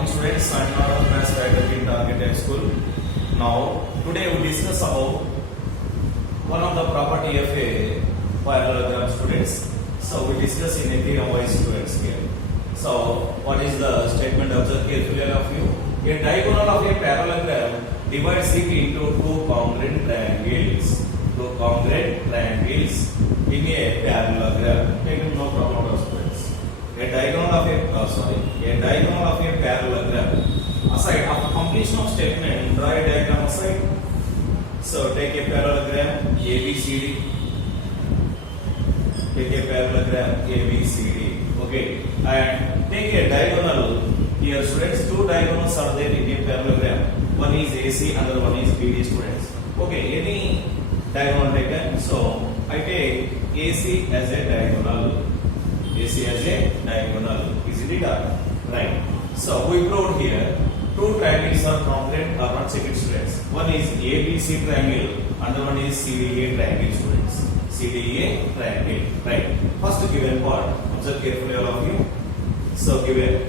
morning students, I am Nora Maths faculty in Target High School. Now, today we discuss about one of the property of a parallelogram students. So, we discuss in a theorem wise students here. So, what is the statement? Observe carefully all of you. A diagonal of a parallelogram divides it into two congruent triangles. Two congruent triangles in a parallelogram. Take no problem at all, students. A diagonal of a parallelogram. Aside, after completion of statement, draw a diagram aside. So take a parallelogram ABCD. Take a parallelogram ABCD. Okay, and take a diagonal. Here, students, two diagonals are there in a parallelogram. One is AC, another one is BD, students. Okay, any diagonal taken. So I take AC as a diagonal. AC as a diagonal. Isn't it right? So we proved here two triangles are congruent or not, second students. One is ABC triangle, another one is CDA triangle, students. CDA triangle, right? First given part, observe carefully all of you. So given,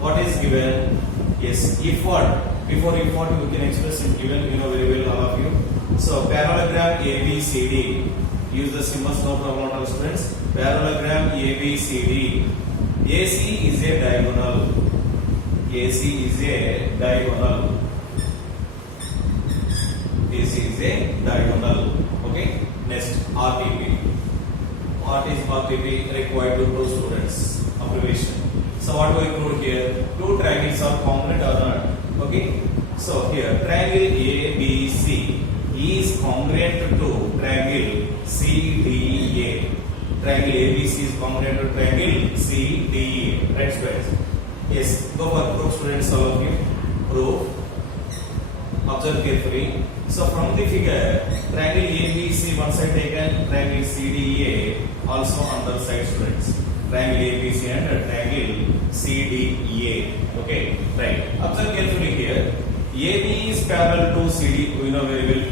what is given? Yes, if what? Before if what we can express in given, you know very well all of you. So parallelogram ABCD. Use the symbols, no problem at all, students. Parallelogram ABCD. AC is a diagonal. AC is a diagonal. AC is a diagonal. Okay. Next, RTP. What is RTP? Required to do, students. Abbreviation. So what do we prove here? Two triangles are congruent or not? Okay. So here triangle ABC is congruent to triangle CDA. Triangle ABC is congruent to triangle CDA. Right, students? Yes. Go for proof, students, all of you. Proof. Observe carefully. So from the figure, triangle ABC one side taken, triangle CDA also on the side, students. Triangle ABC and triangle CDA. Okay, right. Observe carefully here. AB is parallel to CD. We know very well.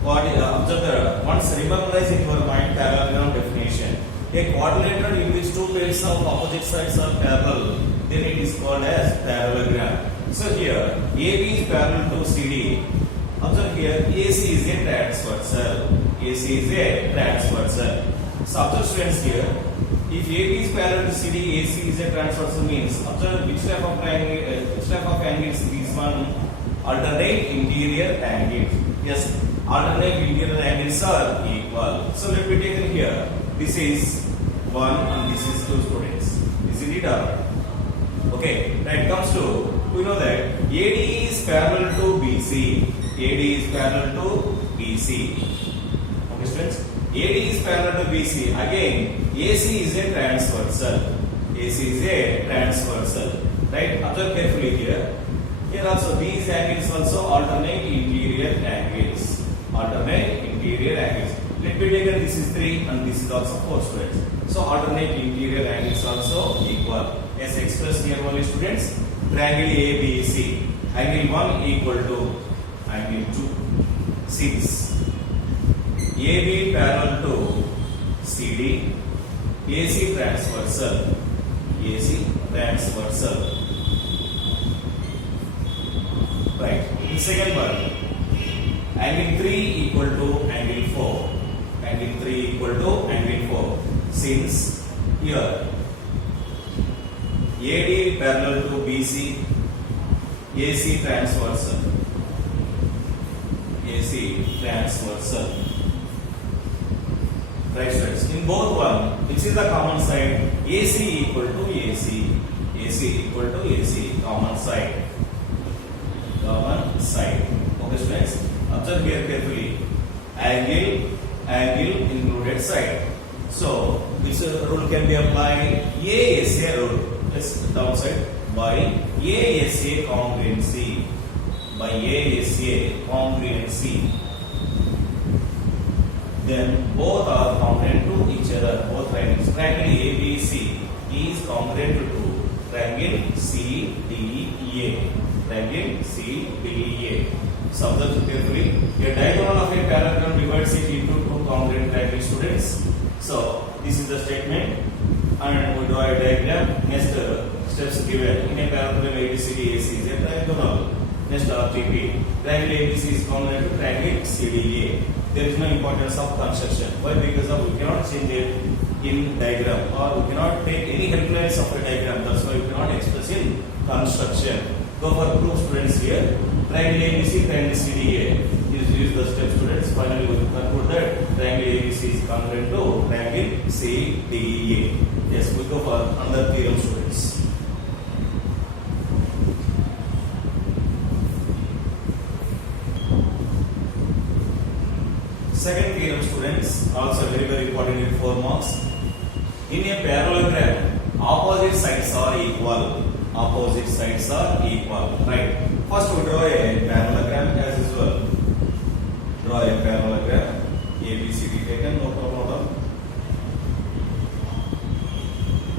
What observe the once memorize in your mind parallelogram definition. A quadrilateral in which two pairs of opposite sides are parallel, then it is called as parallelogram. So here AB is parallel to CD. Observe here AC is a transversal. AC is a transversal. So observe, students, here. If AB is parallel to CD, AC is a transversal means observe which type of triangle, which type of angles this one? Alternate interior angles. Yes, alternate interior angles are equal. So let me take it here. This is 1 and this is 2, students. Isn't it? Okay. Right. Comes to, we know that AD is parallel to BC. AD is parallel to BC. Okay, students. AD is parallel to BC. Again, AC is a transversal. AC is a transversal. Right? Observe carefully here. Here also these angles also alternate interior angles. Alternate interior angles. Let me take it, this is 3 and this is also 4, students. So alternate interior angles also equal. As expressed here only, students. Triangle ABC. Angle 1 equal to angle 2. 6. AB parallel to CD. AC transversal. AC transversal. Right. The second one. Angle 3 equal to angle 4. Angle 3 equal to angle 4. Since here AD parallel to BC. AC transversal. AC transversal. Right, students. In both one, which is the common side? AC equal to AC. AC equal to AC. Common side. Common side. Okay, students. Observe here carefully. Angle included side. So which rule can be applied? ASA rule. Let's downside by ASA congruency. By ASA congruency. Then both are congruent to each other. Both triangles. Triangle ABC is congruent to triangle CDA. Triangle CDA. So observe carefully. A diagonal of a parallelogram divides it into two congruent triangles, students. So this is the statement, and we draw a diagram. Next steps given in a parallelogram ABCD AC is a trigonal. Next RTP. Triangle ABC is common to triangle CDA. There is no importance of construction. Why? Because of we cannot change it in diagram or we cannot take any helplines of a diagram. That's why we cannot express in construction. Go for proof students here. Triangle ABC, triangle CDA. Use the step students. Finally, we will conclude that triangle ABC is congruent to triangle CDA. Yes, we go for another theorem students. Second theorem students, also very important in 4 marks. In a parallelogram, opposite sides are equal. Opposite sides are equal. Right. First we draw a parallelogram as usual. Draw a parallelogram. ABCD taken, no problem.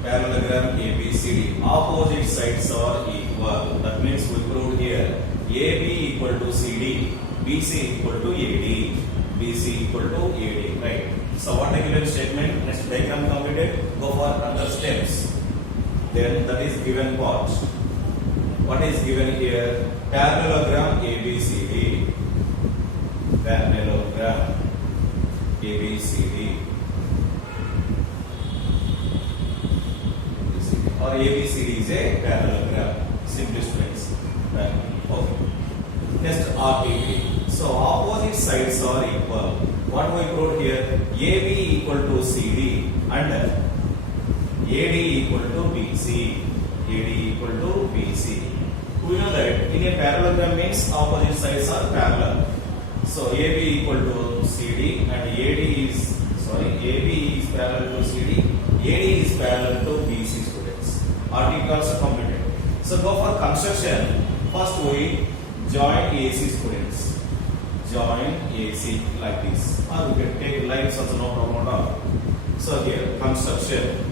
Parallelogram ABCD. Opposite sides are equal. That means we proved here AB equal to CD, BC equal to AD. BC equal to AD, right? So what a given statement? Next diagram completed. Go for other steps. Then that is given part. What is given here? Parallelogram ABCD. Parallelogram ABCD. Or ABCD is a parallelogram. Simply students. Right. Okay. Next RTP. So opposite sides are equal. What we proved here? AB equal to CD and AD equal to BC. AD equal to BC. We know that in a parallelogram means opposite sides are parallel. So AB equal to CD and AB is parallel to CD. AD is parallel to BC students. RTP also completed. So go for construction. First we join AC students. Join AC like this. Or we can take lines also, no problem at all. So here, construction.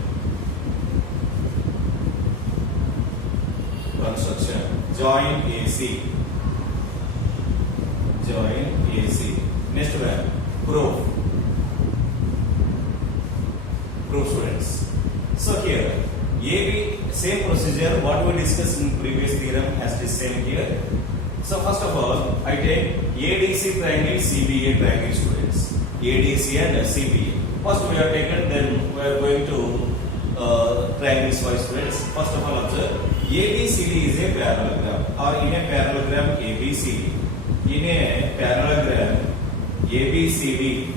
Join AC. Join AC. Next one, proof. Proof students. So here, AB, same procedure, what we discussed in previous theorem has the same here. So first of all, I take ADC triangle, CBA triangle students. ADC and CBA. First we are taken, then we are going to triangles wise students. First of all, observe ABCD is a parallelogram, or in a parallelogram ABCD. In a parallelogram ABCD.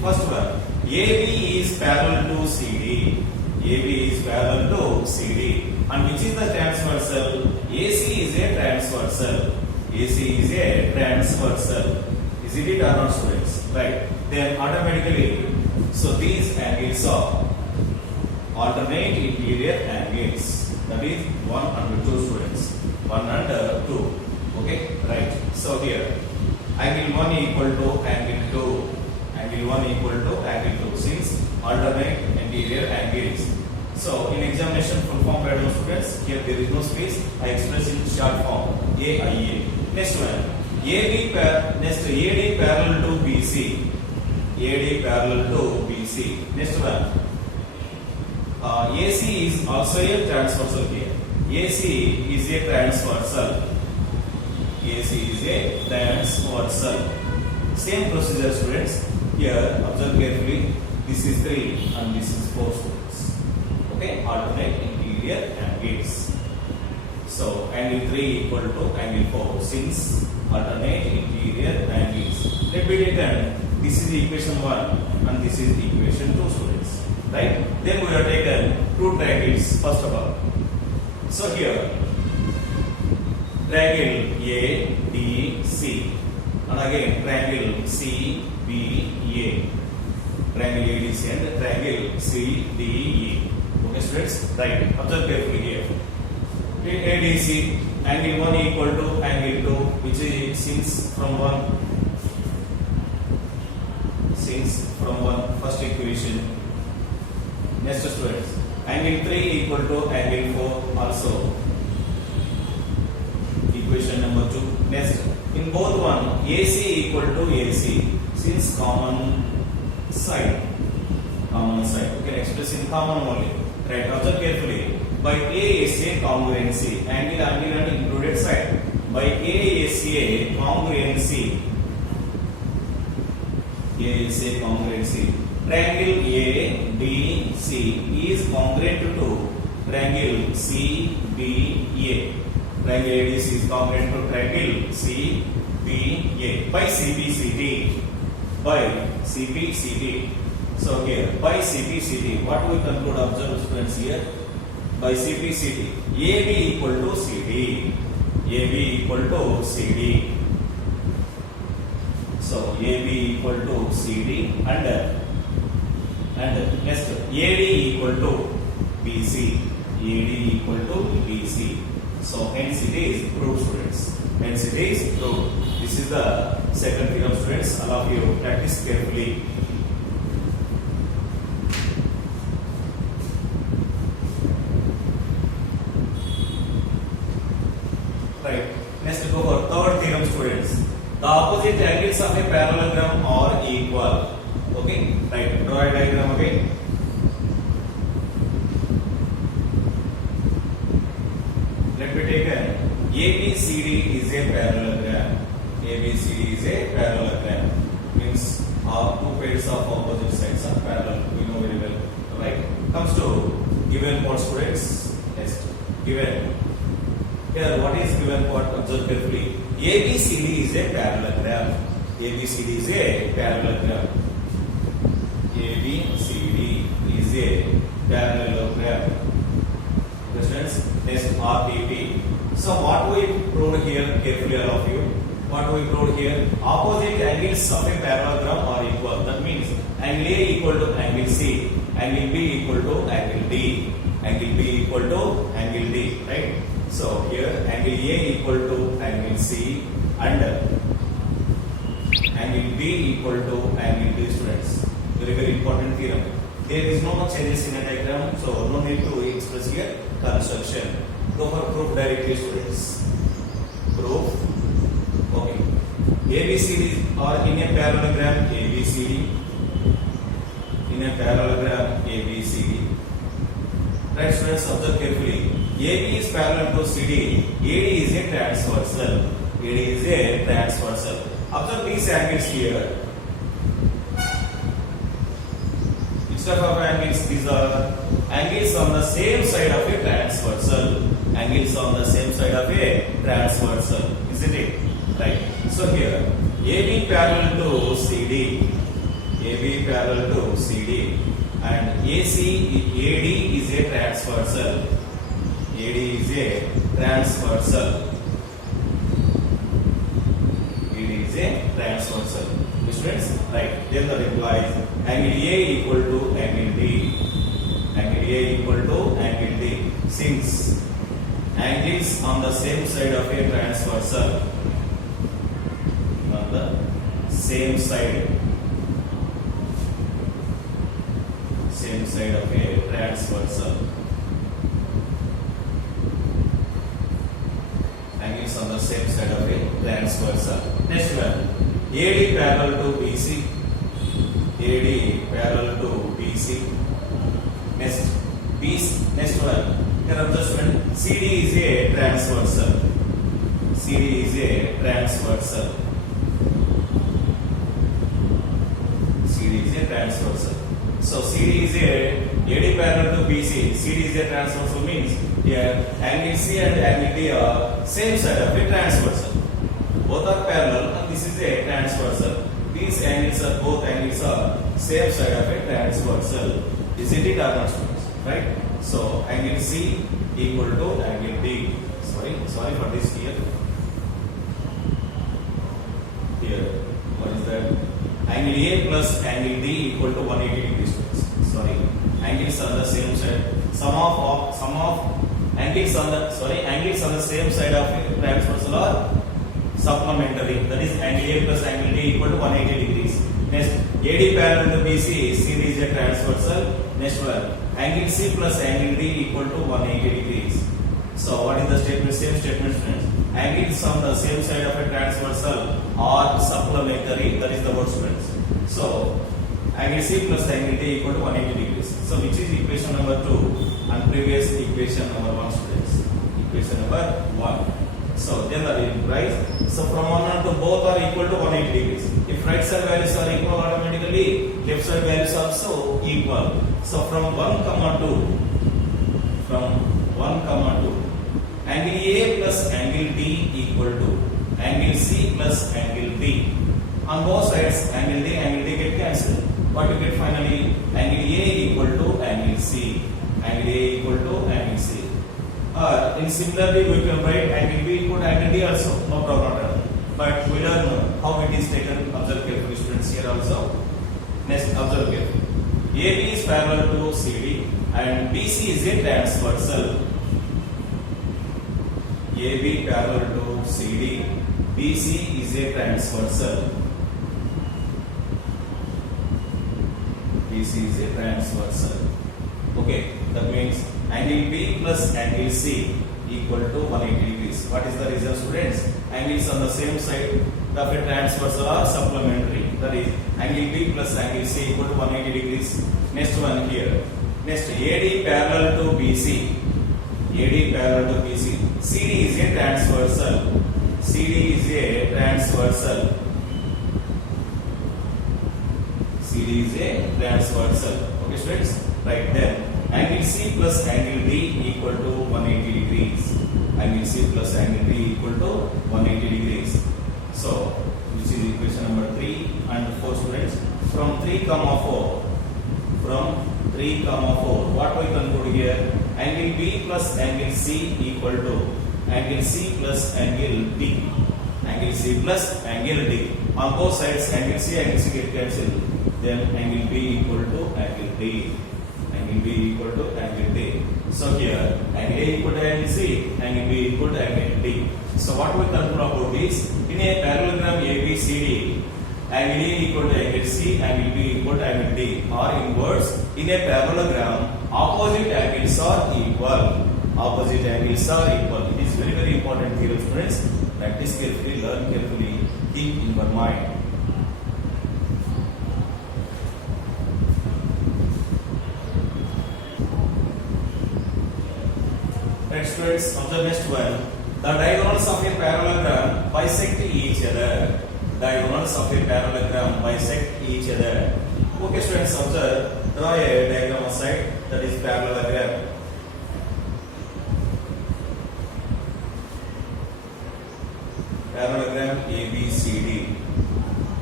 First one, AB is parallel to CD. AB is parallel to CD. And which is the transversal? AC is a transversal. AC is a transversal. Is it or not students? Right. Then automatically, so these angles are alternate interior angles. That is 1 and 2 students. 1 and 2. Okay. Right. So here, angle 1 equal to angle 2. Angle 1 equal to angle 2. Since alternate interior angles. So in examination full form paradigm students, here there is no space. I express in short form AIA. Next one, AD parallel to BC. AD parallel to BC. Next one, AC is also a transversal here. AC is a transversal. AC is a transversal. Same procedure students. Here observe carefully. This is 3 and this is 4 students. Okay, alternate interior angles. So angle 3 equal to angle 4 since alternate interior angles. Let me take that. This is equation 1 and this is equation 2 students. Right? Then we have taken 2 triangles first of all. So here triangle ADC and again triangle CBA. Triangle ADC and triangle CDE. Okay students, right, observe carefully here. ADC, angle 1 equal to angle 2, which is since from 1, first equation. Next students, angle 3 equal to angle 4 also. Equation number 2. Next, in both one, AC equal to AC, since common side. Okay, express in common only. Right, observe carefully. By ASA congruency, angle and included side. By ASA congruency, triangle ABC is congruent to triangle CBA. Triangle ADC is congruent to triangle CBA by CPCD. So here by CPCD, what we conclude? Observe students here. By CPCD, AB equal to CD. So AB equal to CD and next AD equal to BC. So hence it is proved, students. This is the second theorem, students. All of you practice carefully. Right. Next go for third theorem, students. The opposite angles of a parallelogram are equal. Okay. Right. Draw a diagram again. Let me take an ABCD is a parallelogram. Means two pairs of opposite sides are parallel. We know very well. Right. Comes to given part, students. Next. Given. Here, what is given part? Observe carefully. ABCD is a parallelogram. ABCD is a parallelogram. Questions? Next, RPP. So, what we proved here, carefully all of you. What we proved here, opposite angles of a parallelogram are equal. That means angle A equal to angle C, angle B equal to angle D, angle B equal to angle D. Right? So here angle A equal to angle C and angle B equal to angle D, students. Very important theorem. There is no changes in a diagram, so no need to express here construction. Go for proof directly, students. Proof. Okay. ABCD are in a parallelogram ABCD. Right, students, observe carefully. AB is parallel to CD. AD is a transversal. Observe these angles here. Instead of angles, these are angles on the same side of a transversal. Isn't it? Right. So here, AB parallel to CD. And AD is a transversal. Students, right? Then the reply is angle A equal to angle D. Since angles on the same side of a transversal, angles on the same side of a transversal. Next one, AD parallel to BC. Next one, here adjustment. CD is a transversal. So CD is a AD parallel to BC. CD is a transversal means here angle C and angle D are same side of a transversal. Both are parallel and this is a transversal. These angles are same side of a transversal. Isn't it or not, students? Right? So angle C equal to angle D. Sorry for this here. What is that? Angle A plus angle D equal to 180 degrees. Angles on the same side. Sum of angles on the same side of transversal are supplementary. That is angle A plus angle D equal to 180 degrees. Next, AD parallel to BC. CD is a transversal. Next one, angle C plus angle D equal to 180 degrees. So what is the statement? Same statement, friends. Angles on the same side of a transversal are supplementary. That is the word, friends. So angle C plus angle D equal to 180 degrees. So which is number 2 and previous equation number 1 students. Equation number 1. So then the right. So from 1 and 2 both are equal to 180 degrees. If right side values are equal, automatically left side values are also equal. So from 1 comma 2, angle A plus angle D equal to angle C plus angle D. On both sides, angle D get cancelled. What you get finally? Angle A equal to angle C. Angle A equal to angle C. Or in similarly, we can write angle B equal to angle D also. No problem at all. But we learn how it is taken. Observe carefully, students, here also. Next, observe carefully. AB is parallel to CD and BC is a transversal. AB parallel to CD, BC is a transversal. BC is a transversal. Okay, that means angle B plus angle C equal to 180 degrees. What is the reason, students? Angles on the same side of a transversal are supplementary. That is, angle B plus angle C equal to 180 degrees. Next one here. Next, AD parallel to BC. AD parallel to BC. CD is a transversal. CD is a transversal. CD is a transversal. Okay, students? Right then, angle C plus angle D equal to 180 degrees. Angle C plus angle D equal to 180 degrees. So, this is equation number 3 and 4, students. From 3 comma 4. From 3 comma 4. What we conclude here? Angle B plus angle C equal to angle C plus angle D. Angle C plus angle D. On both sides, angle C get cancelled. Then angle B equal to angle D. Angle B equal to angle D. So here, angle A equal to angle C, angle B equal to angle D. So what we conclude about this? In a parallelogram ABCD, angle A equal to angle C, angle B equal to angle D are inverse. In a parallelogram, opposite angles are equal. Opposite angles are equal. It is very, very important theorem, students. Practice carefully, learn carefully, keep in your mind. Next, students, observe next one. The diagonals of a parallelogram bisect each other. Diagonals of a parallelogram bisect each other. Okay, students, observe. Draw a diagram aside, that is parallelogram. Parallelogram ABCD.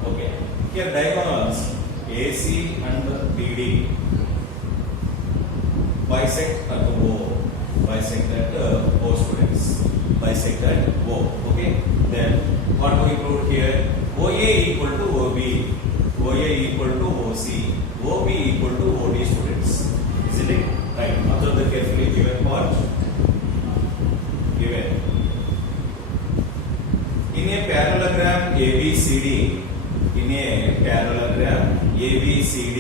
Okay. Here diagonals AC and BD bisect at O. Bisect at O, students. Bisect at O. Okay. Then what we proved here? OA equal to OB. OA equal to OC. OB equal to OD, students. Isn't it? Right. Observe the carefully given part. Given. In a parallelogram ABCD, in a parallelogram ABCD,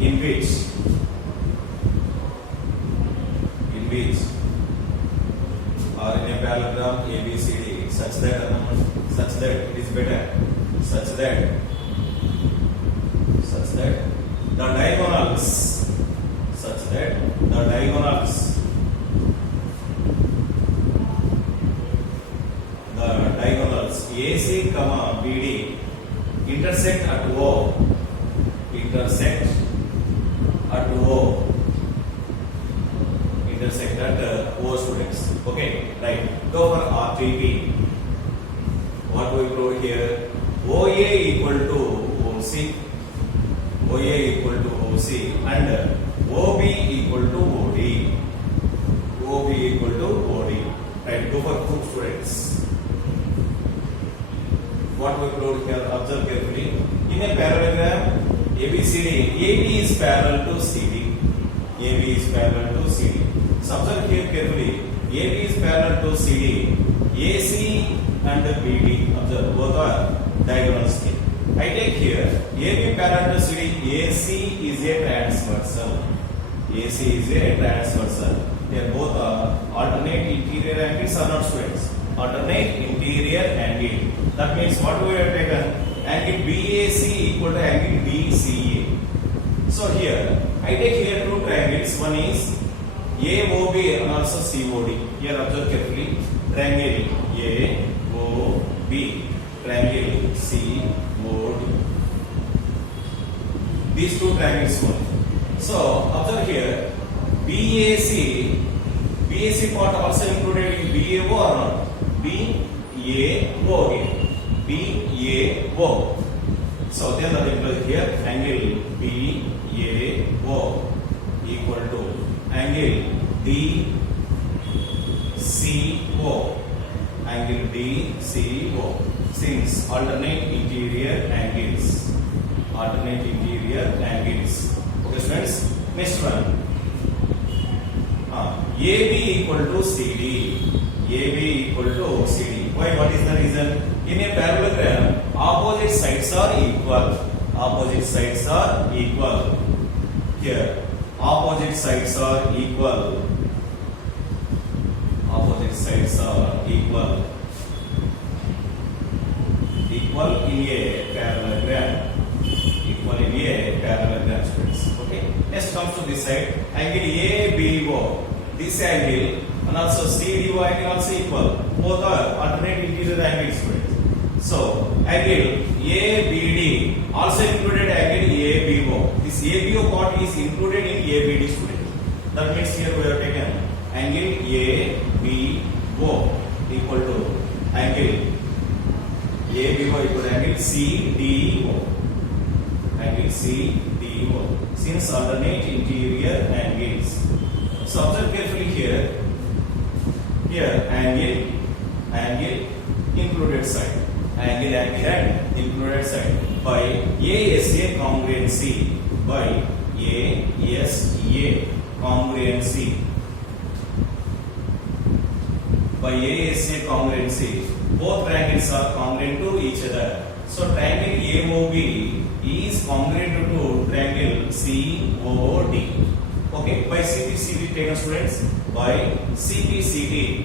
in which or in a parallelogram ABCD, such that it is better, such that the diagonals, AC comma BD intersect at O. Intersect at O, students. Okay, right. Go for RTP. What we proved here? OA equal to OC. OA equal to OC and OB equal to OD. OB equal to OD. Right. Go for proof, students. What we proved here? Observe carefully. In a parallelogram ABCD, AB is parallel to CD. AB is parallel to CD. So observe here carefully. AB is parallel to CD. AC and BD. Observe, both are diagonals here. I take here AB parallel to CD. AC is a transversal. AC is a transversal. They are both alternate interior angles or not, students? Alternate interior angle. That means what we have taken? Angle BAC equal to angle BCA. So here I take here two triangles. One is AOB and also COD. Here observe carefully. Triangle AOB, triangle COD. These two triangles only. So observe here. BAC part also included in BAO or not? BAO again. BAO. So then the implies here angle BAO equal to angle DCO. Angle DCO. Since alternate interior angles. Alternate interior angles. Okay, friends. Next one. AB equal to CD. AB equal to CD. Why? What is the reason? In a parallelogram, opposite sides are equal. Opposite sides are equal. Here, opposite sides are equal. Opposite sides are equal. Equal in a parallelogram. Equal in a parallelogram, students. Okay. Next comes to this side. Angle ABO. This angle and also CDO angle also equal. Both are alternate interior angles, students. So angle ABD also included angle ABO. This ABO part is included in ABD, students. That means here we have taken angle ABO equal to angle ABO equal to angle CDO. Angle CDO. Since alternate interior angles. So observe carefully here. Here angle included side. Angle and included side by ASA congruency. By ASA congruency. By ASA congruency. Both triangles are congruent to each other. So triangle AOB is congruent to triangle COD. Okay, by CPCD taken, students. By CPCD.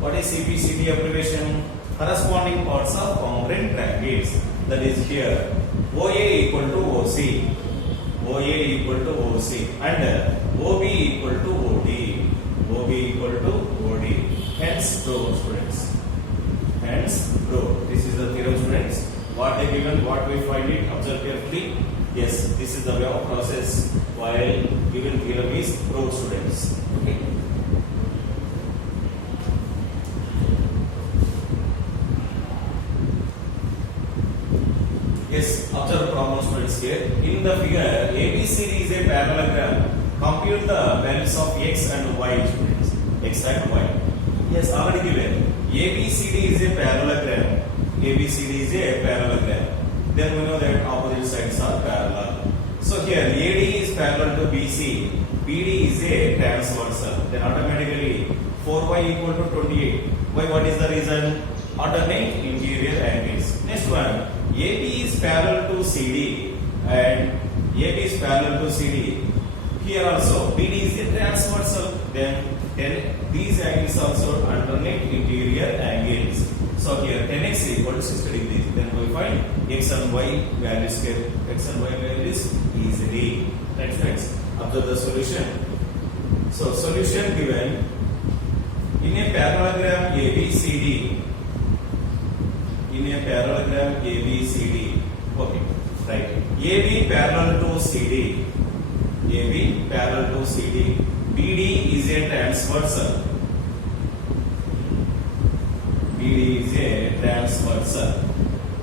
What is CPCD abbreviation? Corresponding parts of congruent triangles. That is here. OA equal to OC. OA equal to OC. And OB equal to OD. OB equal to OD. Hence, proof, students. Hence, proof. This is the theorem, students. What they given, what we find it, observe carefully. Yes, this is the way of process while given theorem is proved, students. Okay. Yes, observe problem, students here. In the figure, ABCD is a parallelogram. Compute the values of x and y, students. X and y. Yes, already given. ABCD is a parallelogram. ABCD is a parallelogram. Then we know that opposite sides are parallel. So here AD is parallel to BC. BD is a transversal. Then automatically 4y equal to 28. Why? What is the reason? Alternate interior angles. Next one. AB is parallel to CD and AB is parallel to CD. Here also BD is a transversal. Then these angles also alternate interior angles. So here 10x equal to 60 degrees. Then we find x and y values here. X and y values easily. Right, friends? Observe the solution. So solution given in a parallelogram ABCD. In a parallelogram ABCD. Okay. Right. AB parallel to CD. AB parallel to CD. BD is a transversal. BD is a transversal.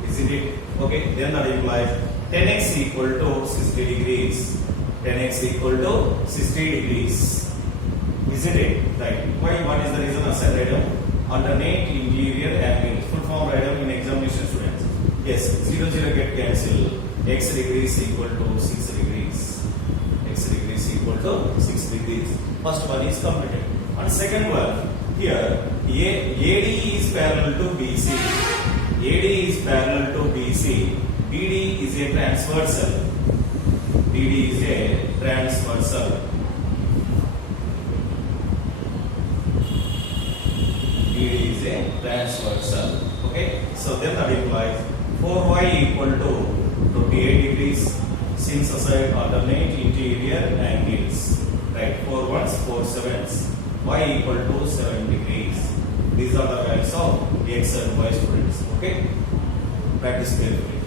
Isn't it? Okay. Then that implies 10x equal to 60 degrees. 10x equal to 60 degrees. Isn't it? Right. Why? What is the reason? Aside item. Alternate interior angle. Full form item in examination, students. Yes. 0 get cancelled. X degrees equal to 6 degrees. X degrees equal to 6 degrees. First one is completed. And second one, here AD is parallel to BC. AD is parallel to BC. BD is a transversal. BD is a transversal. BD is a transversal. Okay. So then that implies 4y equal to 28 degrees since aside alternate interior angles. ones, 4 sevens. Y equal to 7 degrees. These are the values of x and y, students. Okay? Practice carefully.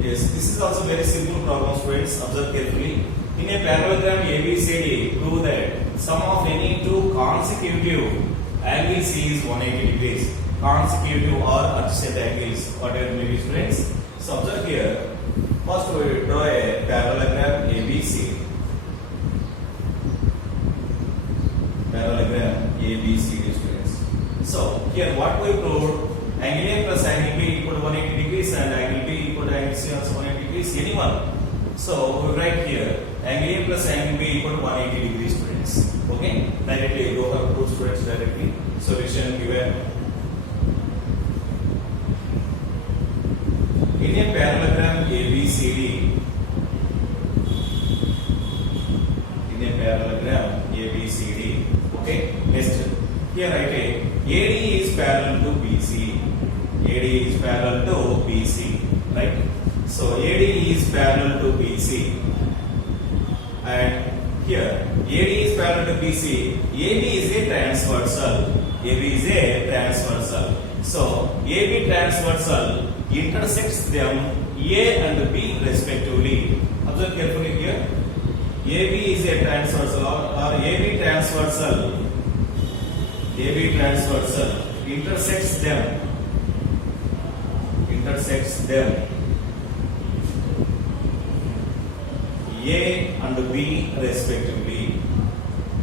Yes, this is also very simple problem, students. Observe carefully. In a parallelogram ABCD, prove that sum of any two consecutive angles is 180 degrees. Consecutive or adjacent angles, whatever may be, students. So observe here. First we draw a parallelogram ABC. Parallelogram ABCD, students. So here what we proved, angle A plus angle B equal to 180 degrees and angle B equal to angle C also 180 degrees, any one. So we write here angle A plus angle B equal to 180 degrees, students. Okay, directly go for proof, students, directly. Solution given. In a parallelogram ABCD, in a parallelogram ABCD, okay, next here I take AD is parallel to BC. AD is parallel to BC, right? So AD is parallel to BC, and here AD is parallel to BC. AB is a transversal. AB is a transversal. So AB transversal intersects them A and B respectively. Observe carefully here. AB is a transversal or AB transversal. AB transversal intersects them. Intersects them A and B respectively.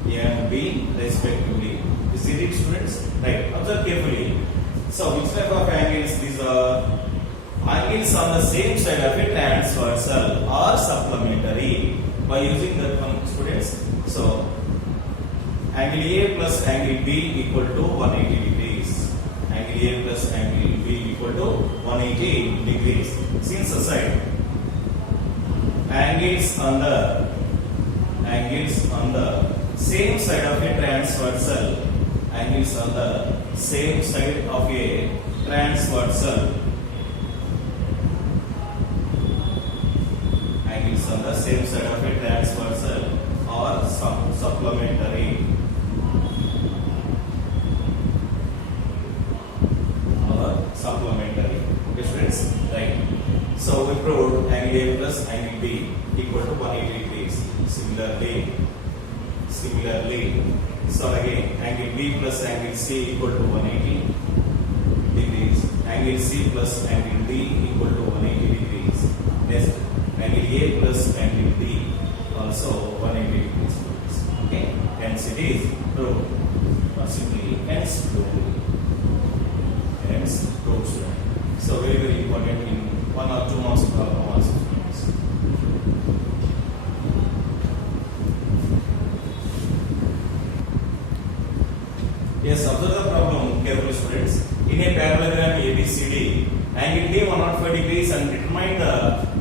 A and B respectively. You see it, students? Right. Observe carefully. So which type of angles? These are angles on the same side of a transversal or supplementary. By using that one, students. So angle A plus angle B equal to 180 degrees. Angle A plus angle B equal to 180 degrees. Since the side angles on the same side of a transversal, angles on the same side of a transversal, angles on the same side of a transversal or supplementary, okay, students, right? So we proved angle A plus angle B equal to 180 degrees. Similarly, so again angle B plus angle C equal to 180 degrees. Angle C plus angle D equal to 180 degrees. Next, angle A plus angle D also 180 degrees. Okay, hence it is proved. Or simply hence proved. Hence proved. So very, very important in 1 or 2 marks problem also. Yes, observe the problem carefully, students. In a parallelogram ABCD, angle D 105 degrees and determine the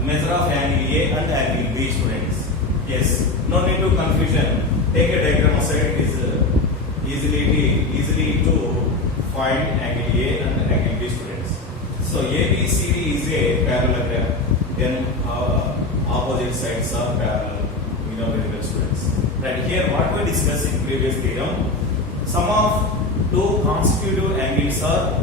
measure of angle A and angle B, students. Yes, no need to confusion. Take a diagram aside. It is easily to find angle A and angle B, students. So ABCD is a parallelogram. Then opposite sides are parallel. We know very well, students. Right here, what we discussed in previous theorem. Sum of two consecutive angles are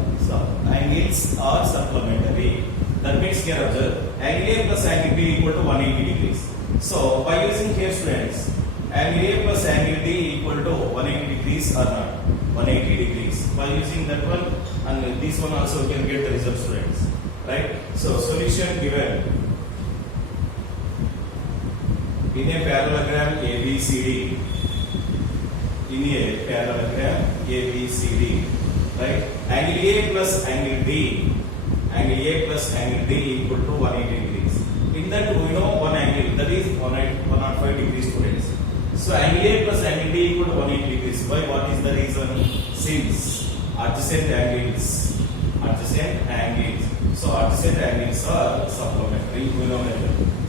supplementary. That means here observe angle A plus angle B equal to 180 degrees. So by using here, students, angle A plus angle D equal to 180 degrees or not? 180 degrees. By using that one and this one also we can get the result, students. Right? So solution given. In a parallelogram ABCD. In a parallelogram ABCD, right? Angle A plus angle D, angle A plus angle D equal to 180 degrees. In that we know one angle, that is 105 degrees, students. So angle A plus angle D equal to 180 degrees. Why? What is the reason? Since adjacent angles. So adjacent angles are supplementary. We know that.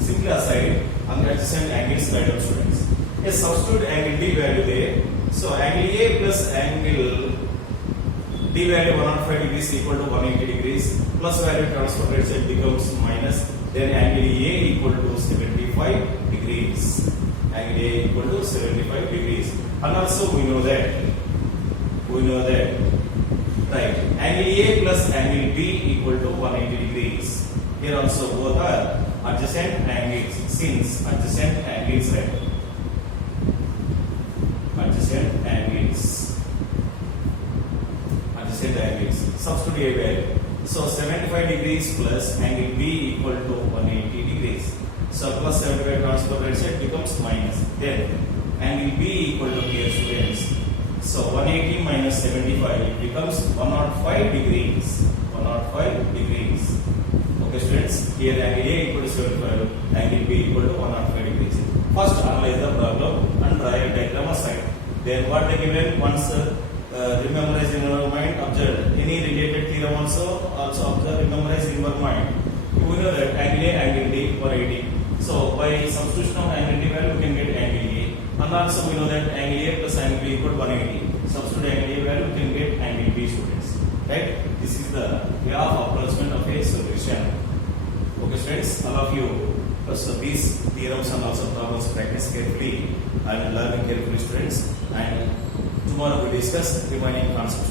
Simply aside, on the adjacent angles write down, students. Yes, substitute angle D value there. So angle A plus angle D value 105 degrees equal to 180 degrees. Plus value transfer right side becomes minus. Then angle A equal to 75 degrees. Angle A equal to 75 degrees. And also we know that right, angle A plus angle B equal to 180 degrees. Here also both are adjacent angles, since adjacent angles, right? Adjacent angles. Substitute a value. So 75 degrees plus angle B equal to 180 degrees. So plus 75 transfer right side becomes minus. Then angle B equal to here students. So 180 minus 75 becomes 105 degrees. 105 degrees. Okay students, here angle A equal to 75, angle B equal to 105 degrees. First analyze the problem and draw a diagram aside. Then what they given, once memorize in your mind, observe any related theorem also observe, memorize in your mind. You know that angle A, angle D 180. So by substitution of angle D value, we can get angle A. And also we know that angle A plus angle B equal to 180. Substitute angle A value, we can get angle B students. Right? This is the way of approachment of a solution. Okay students, all of you so these theorems and also problems practice carefully and learn carefully students, and tomorrow we discuss remaining concepts.